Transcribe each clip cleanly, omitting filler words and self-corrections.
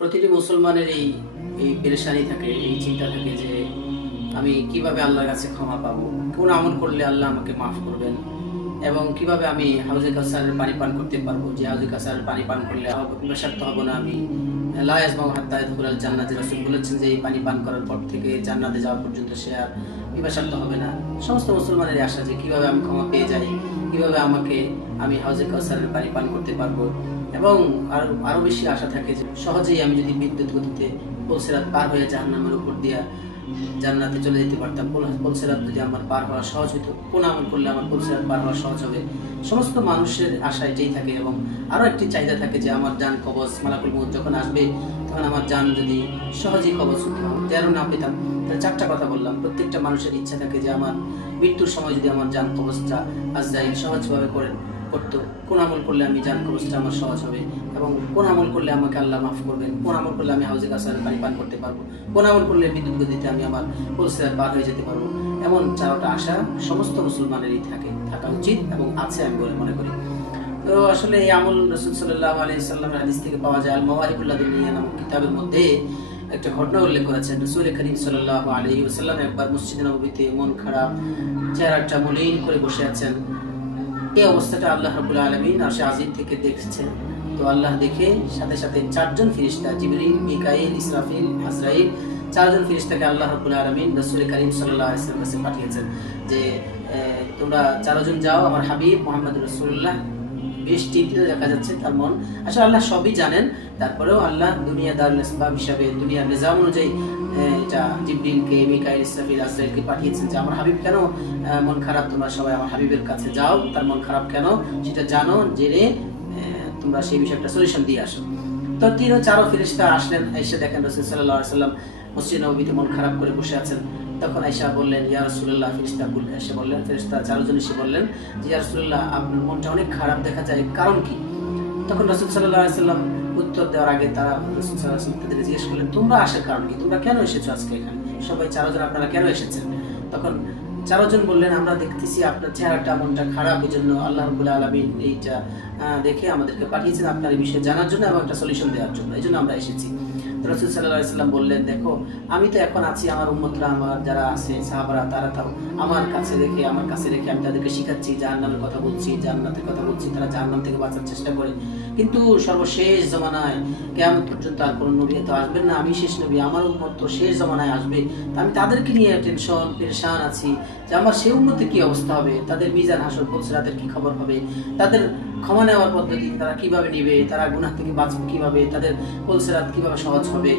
প্রতিটি মুসলমানের এই এই পেরেশানি থাকে, এই চিন্তা থাকে যে আমি কিভাবে আল্লাহর কাছে ক্ষমা পাবো, কোন আমল করলে আল্লাহ আমাকে মাফ করবেন, এবং কিভাবে আমি হাউজে কাউসারের পানি পান করতে পারবো, যে হাউজে কাউসারের পানি পান করলে পিপাসার্থ হব না আমি। লা ইয়াজমাউ হাত্তা ইয়াদখুলাল জান্নাত, রাসূল বলেছেন যে এই পানি পান করার পর থেকে জান্নাতে যাওয়া পর্যন্ত সে আর পিপাসার্থ হবে না। সমস্ত মুসলমানের আশা যে কিভাবে আমি ক্ষমা পেয়ে যাই, কিভাবে আমি হাউজে কাউসারের পানি পান করতে পারবো। এবং আরো বেশি আশা থাকে যে সহজেই আমি যদি বিদ্যুৎ গতিতে পুলসিরাত পার হয়ে জাহান্নামের উপর দিয়া জান্নাতে চলে যেতে পারতাম। পুলসিরাত যদি আমার পার হওয়া সহজ হতো, কোন আমল করলে আমার পুলসিরাত পার হওয়া সহজ হবে। সমস্ত মানুষের আশা এটাই থাকে। এবং আরো একটি চাহিদা থাকে যে আমার জান কবজ, মালাকুল মউত যখন আসবে তখন আমার জান যদি সহজেই কবজ হতো, তেরো না পেতাম। তাহলে চারটা কথা বললাম। প্রত্যেকটা মানুষের ইচ্ছা থাকে যে আমার মৃত্যুর সময় যদি আমার জান কবজটা আজরাইল সহজভাবে করতো, কোন আমল করলে আমি জান কবজটা আমার সহজ হবে, এবং কোন আমল করলে আমাকে আল্লাহ মাফ করবেন, কোন আমল করলে আমি হাউজে কাউসারের পানি পান করতে পারবো, কোন আমল করলে বিদ্যুৎ গতিতে আমি আমার পুলসিরাত পার হয়ে যেতে পারবো। এমন চারটা আশা সমস্ত মুসলমানেরই থাকা উচিত এবং আছে আমি বলে মনে করি। তো আসলে এই আমল রাসূল সাল্লাল্লাহু আলাইহি সাল্লামের হাদিস থেকে পাওয়া যায়। আল মাওয়াহিবুল লাদুনিয়া নামক কিতাবের মধ্যে একটা ঘটনা উল্লেখ করেছেন। রাসূল করিম সাল্লাল্লাহু আলাইহি ওয়াসাল্লাম একবার মসজিদে নববীতে মন খারাপ, চেহারাটা মলিন করে বসে আছেন। এই অবস্থাটা আল্লাহ রাব্বুল আলামিন আরশে আজিম থেকে দেখছেন। তো আল্লাহ দেখে সাথে সাথে চারজন ফেরেশতা, জিবরিল, মিকাইল, ইসরাফিল, আজরাইল, চারজন ফেরেশতাকে আল্লাহ রাব্বুল আলামিন রাসূল করিম সাল্লাল্লাহু আলাইহি ওয়াসাল্লামের কাছে পাঠিয়েছেন যে তোমরা চারজন যাও আমার হাবিব মুহাম্মদুর রাসূলুল্লাহ বেশ চিন্তিত দেখা যাচ্ছে তার মন। আসলে আল্লাহ সবই জানেন, তারপরেও আল্লাহ দুনিয়া দারুল আসবাব হিসাবে দুনিয়ার নিজাম অনুযায়ী এটা জিবরিলকে, মিকাইল, ইসরাফিল, আজরাইলকে পাঠিয়েছেন যে আমার হাবিব কেন মন খারাপ, তোমরা সবাই আমার হাবিবের কাছে যাও, তার মন খারাপ কেন সেটা জানো, জেনে তোমরা সেই বিষয়ে একটা সলিউশন দিয়ে আসো। তো তিন ও চারও ফেরেশতা আসলেন, এসে দেখেন রাসূল সাল্লাল্লাহু আলাইহি ওয়াসাল্লাম মসজিদ নববীতে মন খারাপ করে বসে আছেন। তখন আয়েশা বললেন, ইয়া রাসূলুল্লাহ, ফেরেশতা চারজন এসে বললেন যে ইয়া রাসূলুল্লাহ, আপনার মনটা অনেক খারাপ দেখা যায়, কারণ কি? তখন রাসূল সাল্লাল্লাহু আলাইহি ওয়াসাল্লাম উত্তর দেওয়ার আগে তারা রাসূল সাল্লাল্লাহু আলাইহি ওয়াসাল্লাম তাদেরকে জিজ্ঞেস করলেন, তোমরা আসার কারণ কি? তোমরা কেন এসেছো আজকে এখানে? সবাই চারজন আপনারা কেন এসেছেন? তখন চারজন বললেন, আমরা দেখতেছি আপনার চেহারাটা মনটা খারাপ, এই জন্য আল্লাহ রাব্বুল আলামিন এইটা দেখে আমাদেরকে পাঠিয়েছেন আপনার এই বিষয়ে জানার জন্য এবং একটা সলিউশন দেওয়ার জন্য, এই জন্য আমরা এসেছি। রাসূল সাল্লাল্লাহু আলাইহি ওয়াসাল্লাম বললেন, দেখো আমি তো এখন আছি, আমার উম্মতরা, আমার যারা আছে সাহাবারা, তারা তো আমার কাছে রেখে আমি তাদেরকে শিখাচ্ছি, জাহান্নামের কথা বলছি, জান্নাতের কথা বলছি, তারা জাহান্নাম থেকে বাঁচার চেষ্টা করে। কিন্তু সর্বশেষ জমানায় কিয়ামত পর্যন্ত আর কোনো নবী তো আসবেন না, আমি শেষ নবী, আমার উম্মত তো শেষ জমানায় আসবে। আমি তাদেরকে নিয়ে টেনশন পেরেশান আছি যে আমার সেই উম্মতের কি অবস্থা হবে, তাদের মিজান হাসর পুলসিরাতের কি খবর হবে, তাদের ক্ষমা নেওয়ার পদ্ধতি তারা কিভাবে নিবে, তারা গুনাহ থেকে বাঁচবে কিভাবে, তাদের পুলসিরাত কিভাবে সহজ হবে।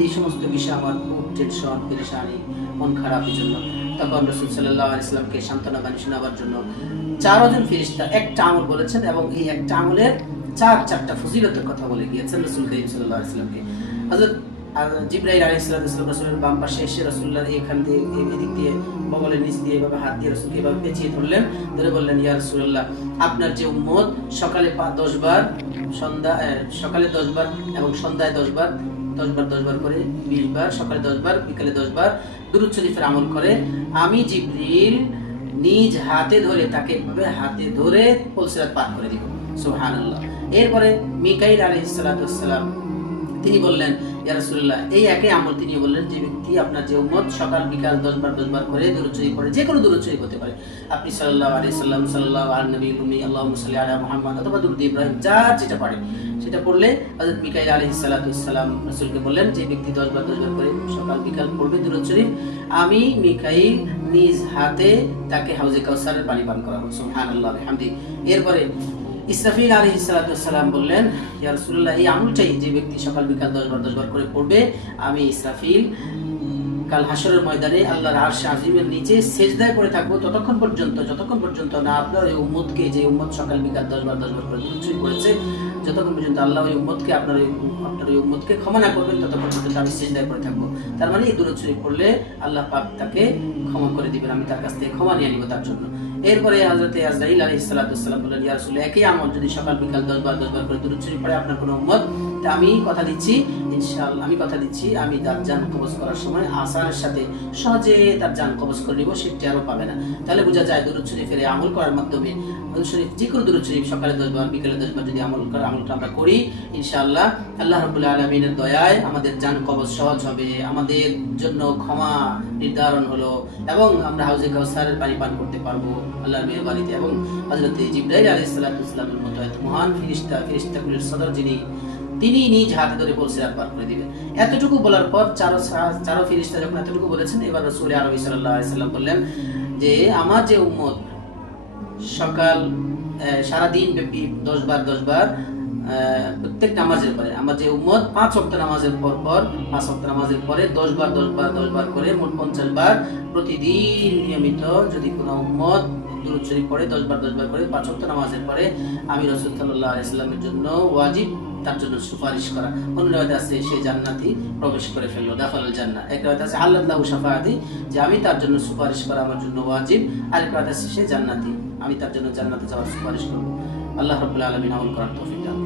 এই সমস্ত বিষয়ে আমার খুব টেনশন পেরেশানি, মন খারাপের জন্য। তখন রাসূল সাল্লাল্লাহু আলাইহি ওয়াসাল্লামকে সান্ত্বনা বাণী শোনাবার জন্য চারজন ফেরেশতা একটা আমল বলেছেন, এবং এই একটা আমলের চারটা ফজিলতের কথা বলে গিয়েছেন রাসূল করিম সাল্লাল্লাহু আলাইহি ওয়াসাল্লামকে। হযরত জিবরাইল আলাইহিস সালাম রাসূলের বাম পাশে এসে রাসূলুল্লাহর এখান দিয়ে এদিক দিয়ে বগলের নিচ দিয়ে এভাবে হাত দিয়ে রাসূলকে এভাবে পেঁচিয়ে ধরলেন, ধরে বললেন, ইয়া রাসূলুল্লাহ, আপনার যে উম্মত সকালে 10 বার, সকালে 10 বার এবং সন্ধ্যায় 10 বার, 10 বার করে 20 বার, সকালে 10 বার, বিকালে 10 বার দুরূদ শরীফের আমল করে, আমি জিবরিল নিজ হাতে ধরে তাকে এভাবে হাতে ধরে পুলসিরাত পার করে দিব। সুবহানাল্লাহ। এরপরে মিকাইল আলাইহিস সালাম তিনি বললেন, ইয়া রাসূলুল্লাহ, এই একই আমল তিনি বললেন, যে ব্যক্তি আপনার যে উম্মত সকাল বিকাল 10 বার করে দুরূদ শরীফ পড়ে, যে কোনো দুরূদ শরীফ হতে পারে, আপনি সাল্লাল্লাহু আলাইহি সাল্লাম, সাল্লাল্লাহু আলা নবিয়িল উম্মি, আল্লাহুম্মা সাল্লি আলা মুহাম্মদ, অথবা দুরূদ ইব্রাহিম, যার যেটা পারে সেটা পড়লে হযরত মিকাইল আলাইহিস সালাম রাসূলকে বললেন, যে ব্যক্তি 10 বার করে সকাল বিকাল পড়বে দুরূদ শরীফ, আমি মিকাইল নিজ হাতে তাকে হাউজে কাউসারের পানি পান করাবো। সুবহানাল্লাহ বিহামদি। এরপরে ইসরাফিল আলাইহিস সালাম বললেন, ইয়া রাসূলুল্লাহ, এই আমলটাই যে ব্যক্তি সকাল বিকাল 10 বার করে পড়বে, আমি ইসরাফিল কাল হাসরের ময়দানে আল্লাহর আরশে আজিমের নিচে সেজদায় পড়ে থাকবো যতক্ষণ পর্যন্ত না আপনার এই উম্মতকে, যে উম্মত সকাল বিকাল 10 বার করে দুরূদ শরীফ পড়েছে, যতক্ষণ পর্যন্ত আল্লাহ ওই উম্মতকে আপনার ওই উম্মতকে ক্ষমা না করবেন, ততক্ষণ পর্যন্ত আমি সেজদায় পড়ে থাকবো। তার মানে এই দুরূদ শরীফ পড়লে আল্লাহ পাক তাকে ক্ষমা করে দিবেন, আমি তার কাছ থেকে ক্ষমা নিয়ে নিব তার জন্য। এরপরে হযরত আজরাইল আলাইহিস সালাম বললেন, ইয়া রাসূলুল্লাহ, একই আমল যদি সকাল বিকাল 10 বার করে দুরূদ শরীফ পড়ে আপনার কোনো উম্মত, তা আমি কথা দিচ্ছি ইনশাআল্লাহ আমি কথা দিচ্ছি, আমি তার জান কবজ করার সময় আসানের সাথে সহজে তার জান কবজ করে নিব, সে টেরও পাবে না। তাহলে বোঝা যায় দুরূদ শরীফের আমল করার মাধ্যমে, দুরূদ শরীফ যে কোনো দুরূদ শরীফ সকালে 10 বার বিকেলে 10 বার যদি আমলটা আমরা করি, ইনশাআল্লাহ আল্লাহ রাব্বুল আলামিনের দয়ায় আমাদের জান কবজ সহজ হবে, আমাদের জন্য ক্ষমা নির্ধারণ হলো এবং আমরা হাউজে কাউসারের পানি পান করতে পারবো আল্লাহর মেহেরবানিতে। এবং হযরত জিবরাইল আলাইহিস সালামের মতো এত মহান ফেরেশতাকুলের সদর যিনি, তিনি নিজ হাতে ধরে বলছে আর পার করে দিবেন। এতটুকু বলার পর চারো ফেরেশতা যখন এতটুকু বলেছেন, এবার রাসূল আরবি সাল্লাল্লাহু আলাইহি সাল্লাম বললেন যে আমার যে উম্মত সকাল সারা দিন ব্যাপী 10 বার প্রত্যেক নামাজের পরে, আমার যে উম্মত 5 ওয়াক্ত নামাজের পর 5 ওয়াক্ত নামাজের পরে 10 বার করে মোট 50 বার প্রতিদিন নিয়মিত যদি কোনো উম্মত দুরূদ শরীফ পড়ে 10 বার করে 5 ওয়াক্ত নামাজের পরে, আমি রাসূল সাল্লাল্লাহু আলাইহি সাল্লামের জন্য ওয়াজিব তার জন্য সুপারিশ করা। অন্য রাওয়াতে আছে সে জান্নাতি প্রবেশ করে ফেললো, দাখালাল জান্নাহ। এক রাওয়াতে আছে হাল্লাল্লাহু শাফাআতি, যে আমি তার জন্য সুপারিশ করা আমার জন্য ওয়াজিব। আরেক রাওয়াতে আছে সে জান্নাতি, আমি তার জন্য জান্নাতে যাওয়ার সুপারিশ করব। আল্লাহ রাব্বুল আলামিন আমল করার তৌফিক দান।